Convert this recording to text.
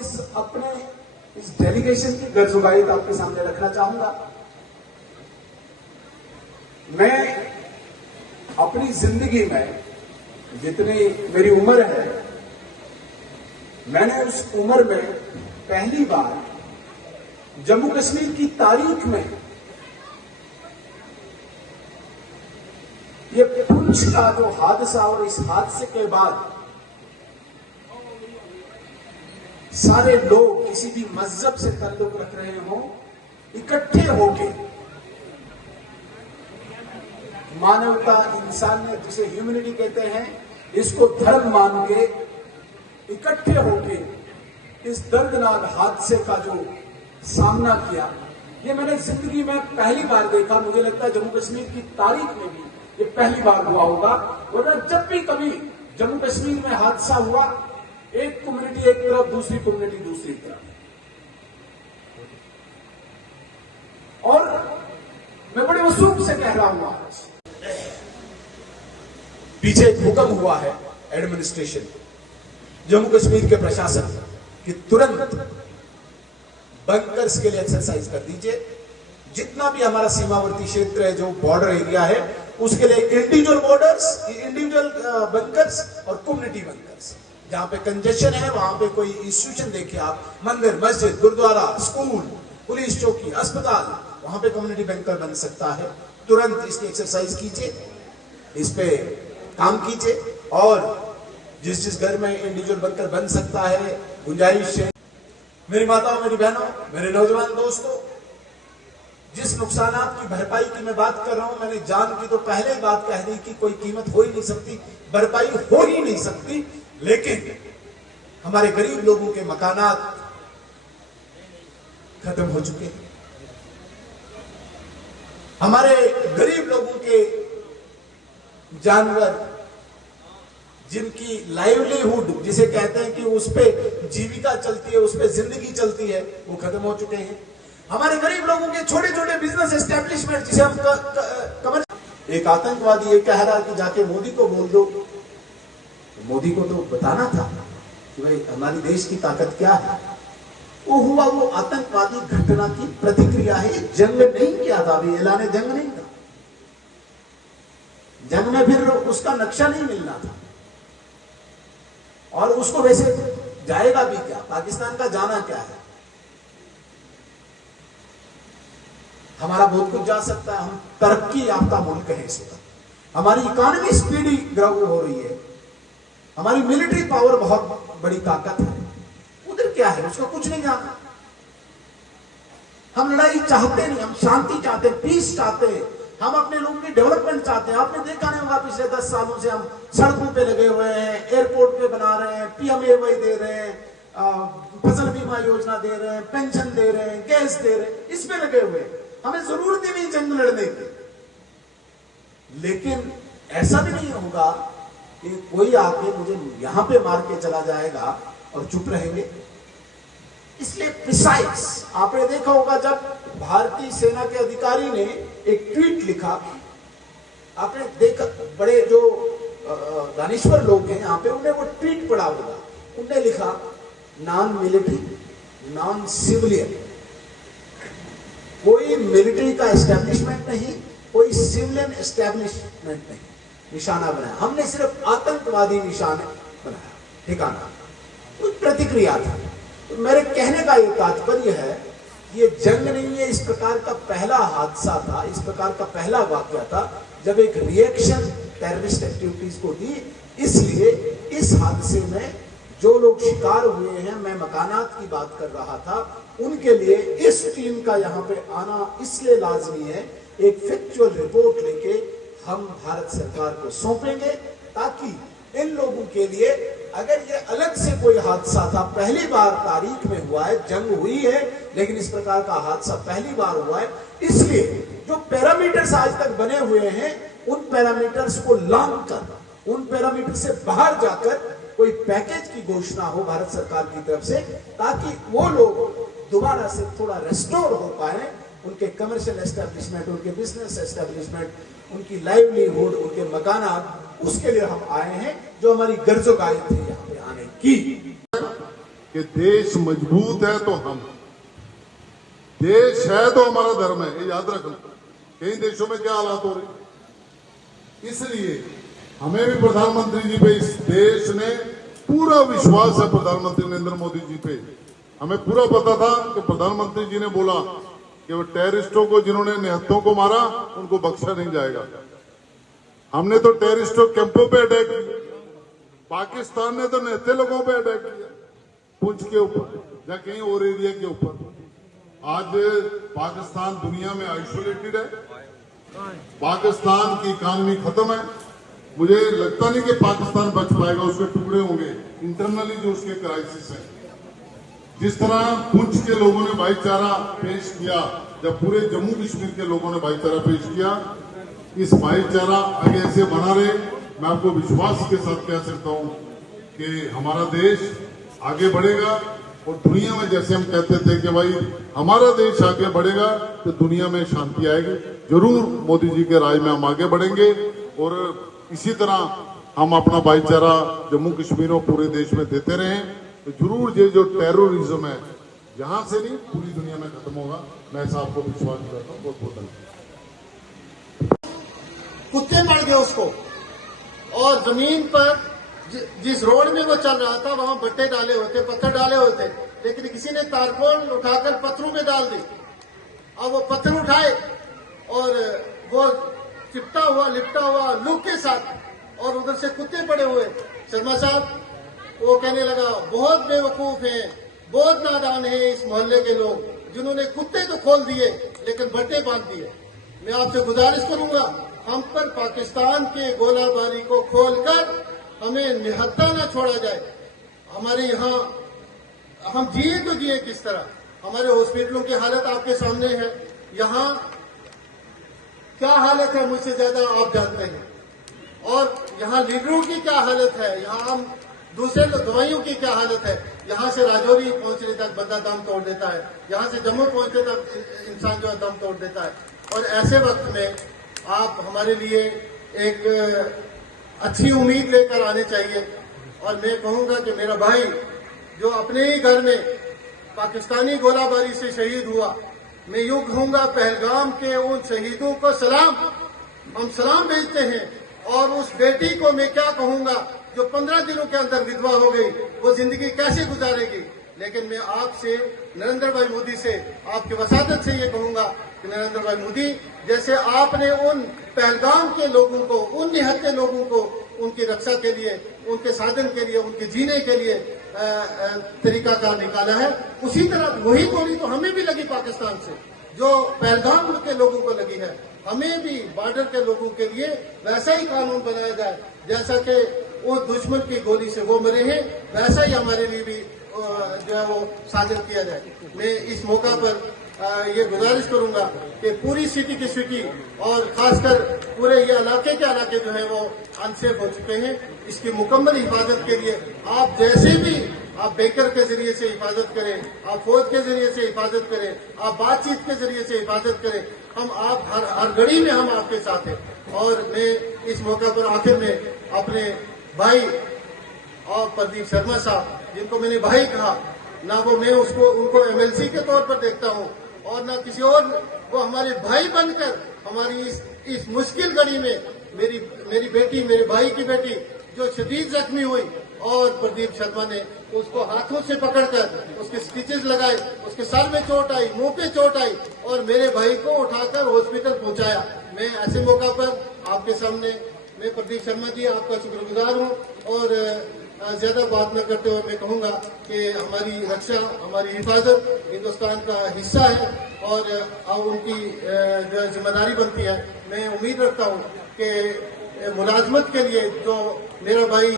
इस डेलीगेशन की गर्जुगाई आपके सामने रखना चाहूंगा। मैं अपनी जिंदगी में जितनी मेरी उम्र है, मैंने उस उम्र में पहली बार जम्मू कश्मीर की तारीख में ये पुंछ का जो हादसा और इस हादसे के बाद सारे लोग किसी भी मजहब से ताल्लुक रख रहे हो, इकट्ठे होके मानवता, इंसानियत जिसे ह्यूमैनिटी कहते हैं, इसको धर्म मान के इकट्ठे होके इस दर्दनाक हादसे का जो सामना किया, ये मैंने जिंदगी में पहली बार देखा। मुझे लगता है जम्मू कश्मीर की तारीख में भी ये पहली बार हुआ होगा। वरना जब भी कभी जम्मू कश्मीर में हादसा हुआ, एक कम्युनिटी एक तरफ, दूसरी कम्युनिटी दूसरी तरफ। और मैं बड़े वसूख से कह रहा हूं, आज पीछे एक हुक्म हुआ है एडमिनिस्ट्रेशन, जम्मू कश्मीर के प्रशासन कि तुरंत बंकर्स के लिए एक्सरसाइज कर दीजिए। जितना भी हमारा सीमावर्ती क्षेत्र है, जो बॉर्डर एरिया है, उसके लिए इंडिविजुअल बॉर्डर्स, इंडिविजुअल बंकर्स और कम्युनिटी बंकर्स। जहां पे कंजेशन है वहां पे कोई इंस्टीट्यूशन देखिए आप, मंदिर, मस्जिद, गुरुद्वारा, स्कूल, पुलिस चौकी, अस्पताल, वहां पे कम्युनिटी बंकर बन सकता है। तुरंत इसकी एक्सरसाइज कीजिए, इस पे काम कीजिए। और जिस घर में इंडिविजुअल बंकर बन सकता है, गुंजाइश है। मेरी माताओं, मेरी बहनों, मेरे नौजवान दोस्तों, जिस नुकसानात की भरपाई की मैं बात कर रहा हूं, मैंने जान की तो पहले ही बात कह दी कि कोई कीमत हो ही नहीं सकती, भरपाई हो ही नहीं सकती। लेकिन हमारे गरीब लोगों के मकानात खत्म हो चुके हैं, हमारे गरीब लोगों के जानवर, जिनकी लाइवलीहुड जिसे कहते हैं कि उस पे जीविका चलती है, उस पे जिंदगी चलती है, वो खत्म हो चुके हैं। हमारे गरीब लोगों के छोटे छोटे बिजनेस एस्टेब्लिशमेंट, जिसे हम कमर्शियल। एक आतंकवादी ये कह रहा कि जाके मोदी को बोल दो, मोदी को तो बताना था कि भाई हमारी देश की ताकत क्या है। वो हुआ, वो आतंकवादी घटना की प्रतिक्रिया है, जंग नहीं किया था, अभी ऐलान जंग नहीं था। जंग में फिर उसका नक्शा नहीं मिलना था, और उसको वैसे जाएगा भी क्या, पाकिस्तान का जाना क्या है। हमारा बहुत कुछ जा सकता है, हम तरक्की याफ्ता मुल्क है इस वक्त, हमारी इकोनॉमी स्पीडी ग्रो हो रही है, हमारी मिलिट्री पावर बहुत बड़ी ताकत है। उधर क्या है, उसका कुछ नहीं जाना। हम लड़ाई चाहते नहीं, हम शांति चाहते हैं, पीस चाहते हैं, हम अपने लोगों की डेवलपमेंट चाहते हैं। आपने देखा नहीं होगा, पिछले 10 सालों से हम सड़कों पे लगे हुए हैं, एयरपोर्ट पे बना रहे हैं, पीएमएवाई दे रहे हैं, फसल बीमा योजना दे रहे हैं, पेंशन दे रहे हैं, गैस दे रहे हैं, इसमें लगे हुए हैं। हमें जरूरत ही नहीं जंग लड़ने की। लेकिन ऐसा भी नहीं होगा कि कोई आके मुझे यहां पे मार के चला जाएगा और चुप रहेंगे। इसलिए प्रिसाइज, आपने देखा होगा जब भारतीय सेना के अधिकारी ने एक ट्वीट लिखा, आपने देखा, बड़े जो दानिश्वर लोग हैं यहाँ पे, उन्हें वो ट्वीट पढ़ा होगा। उन्हें लिखा, नॉन मिलिट्री, नॉन सिविलियन, कोई मिलिट्री का एस्टेब्लिशमेंट नहीं, कोई सिविलियन एस्टेब्लिशमेंट नहीं, निशाना बनाया। हमने सिर्फ आतंकवादी निशाना बनाया, ठिकाना, कुछ प्रतिक्रिया था। तो मेरे कहने का ये तात्पर्य है, ये जंग नहीं है, इस प्रकार का पहला हादसा था, इस प्रकार का पहला वाकया था जब एक रिएक्शन टेररिस्ट एक्टिविटीज को दी। इसलिए इस हादसे में जो लोग शिकार हुए हैं, मैं मकानात की बात कर रहा था, उनके लिए इस टीम का यहाँ पे आना इसलिए लाजमी है। एक फैक्चुअल रिपोर्ट लेके हम भारत सरकार को सौंपेंगे, ताकि इन लोगों के लिए, अगर ये अलग से कोई हादसा था, पहली बार तारीख में हुआ है, जंग हुई है लेकिन इस प्रकार का हादसा पहली बार हुआ है, इसलिए जो पैरामीटर्स आज तक बने हुए हैं, उन पैरामीटर्स को लांघ कर, उन पैरामीटर से बाहर जाकर कोई पैकेज की घोषणा हो भारत सरकार की तरफ से, ताकि वो लोग दोबारा से थोड़ा रेस्टोर हो पाए, उनके कमर्शियल एस्टेब्लिशमेंट, उनके बिजनेस एस्टेब्लिशमेंट, उनकी लाइवलीहुड, उनके मकानात, उसके लिए हम आए हैं, जो हमारी गर्जोगाई थी यहाँ पे आने की। कि देश मजबूत है तो हम, देश है तो हमारा धर्म है, ये याद रखना। कई देशों में क्या हालात हो रहे, इसलिए हमें भी प्रधानमंत्री जी पे, इस देश ने पूरा विश्वास है प्रधानमंत्री नरेंद्र मोदी जी पे। हमें पूरा पता था कि प्रधानमंत्री जी ने बोला कि वो टेररिस्टों को, जिन्होंने निहत्तों को मारा, उनको बख्शा नहीं जाएगा। हमने तो टेररिस्टों कैंपों पे अटैक किया, पाकिस्तान ने तो निहत्ते लोगों पे अटैक किया, पुंछ के ऊपर या कहीं और एरिया के ऊपर। आज पाकिस्तान दुनिया में आइसोलेटेड है, पाकिस्तान की इकॉनमी खत्म है। मुझे लगता नहीं कि पाकिस्तान बच पाएगा, उसके टुकड़े होंगे इंटरनली जो उसके क्राइसिस है। जिस तरह पुंछ के लोगों ने भाईचारा पेश किया, जब पूरे जम्मू कश्मीर के लोगों ने भाईचारा पेश किया, इस भाईचारा आगे ऐसे बना रहे। मैं आपको विश्वास के साथ कह सकता हूं कि हमारा देश आगे बढ़ेगा, और दुनिया में जैसे हम कहते थे कि भाई हमारा देश आगे बढ़ेगा तो दुनिया में शांति आएगी। जरूर मोदी जी के राज में हम आगे बढ़ेंगे, और इसी तरह हम अपना भाईचारा जम्मू कश्मीर और पूरे देश में देते रहें, तो जरूर ये जो टेररिज्म है यहां से नहीं पूरी दुनिया में खत्म होगा। मैं ऐसा आपको विश्वास करता हूँ। बहुत बहुत धन्यवाद। कुत्ते पड़ गए उसको, और जमीन पर जिस रोड में वो चल रहा था वहां बट्टे डाले हुए थे, पत्थर डाले हुए थे, लेकिन किसी ने तारकोल उठाकर पत्थरों में डाल दी। अब वो पत्थर उठाए और वो चिपटा हुआ लुक के साथ, और उधर से कुत्ते पड़े हुए। शर्मा साहब वो कहने लगा, बहुत बेवकूफ हैं, बहुत नादान हैं इस मोहल्ले के लोग, जिन्होंने कुत्ते तो खोल दिए लेकिन बट्टे बांध दिए। मैं आपसे गुजारिश करूंगा, हम पर पाकिस्तान के गोलाबारी को खोलकर हमें निहत्ता न छोड़ा जाए। हमारे यहाँ हम जिए तो जिए किस तरह? हमारे हॉस्पिटलों की हालत आपके सामने है। यहाँ क्या हालत है मुझसे ज्यादा आप जानते हैं, और यहाँ लीडरों की क्या हालत है, यहाँ हम दूसरे दवाइयों की क्या हालत है। यहाँ से राजौरी पहुंचने तक बंदा दम तोड़ देता है, यहाँ से जम्मू पहुंचने तक इंसान जो है दम तोड़ देता है। और ऐसे वक्त में आप हमारे लिए एक अच्छी उम्मीद लेकर आने चाहिए। और मैं कहूंगा कि मेरा भाई जो अपने ही घर में पाकिस्तानी गोलाबारी से शहीद हुआ, मैं यूं कहूंगा पहलगाम के उन शहीदों को सलाम, हम सलाम भेजते हैं। और उस बेटी को मैं क्या कहूंगा जो 15 दिनों के अंदर विधवा हो गई, वो जिंदगी कैसे गुजारेगी। लेकिन मैं आपसे, नरेंद्र भाई मोदी से, आपके वसादत से ये कहूंगा कि नरेंद्र भाई मोदी, जैसे आपने उन पहलगाम के लोगों को, उन निहत्ते लोगों को उनकी रक्षा के लिए, उनके साधन के लिए, उनके जीने के लिए तरीकाकार निकाला है, उसी तरह वही गोली तो हमें भी लगी पाकिस्तान से, जो पहलगाम के लोगों को लगी है। हमें भी बॉर्डर के लोगों के लिए वैसा ही कानून बनाया जाए, जैसा कि वो दुश्मन की गोली से वो मरे हैं, वैसा ही हमारे लिए भी जो है वो साझा किया जाए। मैं इस मौका पर ये गुजारिश करूंगा कि पूरी सिटी की सिटी और खासकर पूरे ये इलाके के इलाके जो है वो अनसेफ हो चुके हैं। इसकी मुकम्मल हिफाजत के लिए आप जैसे भी, आप बेकर के जरिए से हिफाजत करें, आप फौज के जरिए से हिफाजत करें, आप बातचीत के जरिए से हिफाजत करें, हम आप हर घड़ी में हम आपके साथ हैं। और मैं इस मौका पर आखिर में अपने भाई और प्रदीप शर्मा साहब, जिनको मैंने भाई कहा, ना वो मैं उनको एमएलसी के तौर पर देखता हूं और ना किसी और, वो हमारे भाई बनकर हमारी इस मुश्किल घड़ी में मेरी बेटी, मेरे भाई की बेटी जो शदीद जख्मी हुई, और प्रदीप शर्मा ने उसको हाथों से पकड़कर उसके स्टिचेस लगाए, उसके सर में चोट आई, मुंह पे चोट आई, और मेरे भाई को उठाकर हॉस्पिटल पहुंचाया। मैं ऐसे मौका पर आपके सामने, मैं प्रदीप शर्मा जी आपका शुक्रगुजार हूं। और ज्यादा बात न करते हुए मैं कहूंगा कि हमारी रक्षा, हमारी हिफाजत हिंदुस्तान का हिस्सा है, और अब उनकी जो जिम्मेदारी बनती है। मैं उम्मीद रखता हूं कि मुलाजमत के लिए जो मेरा भाई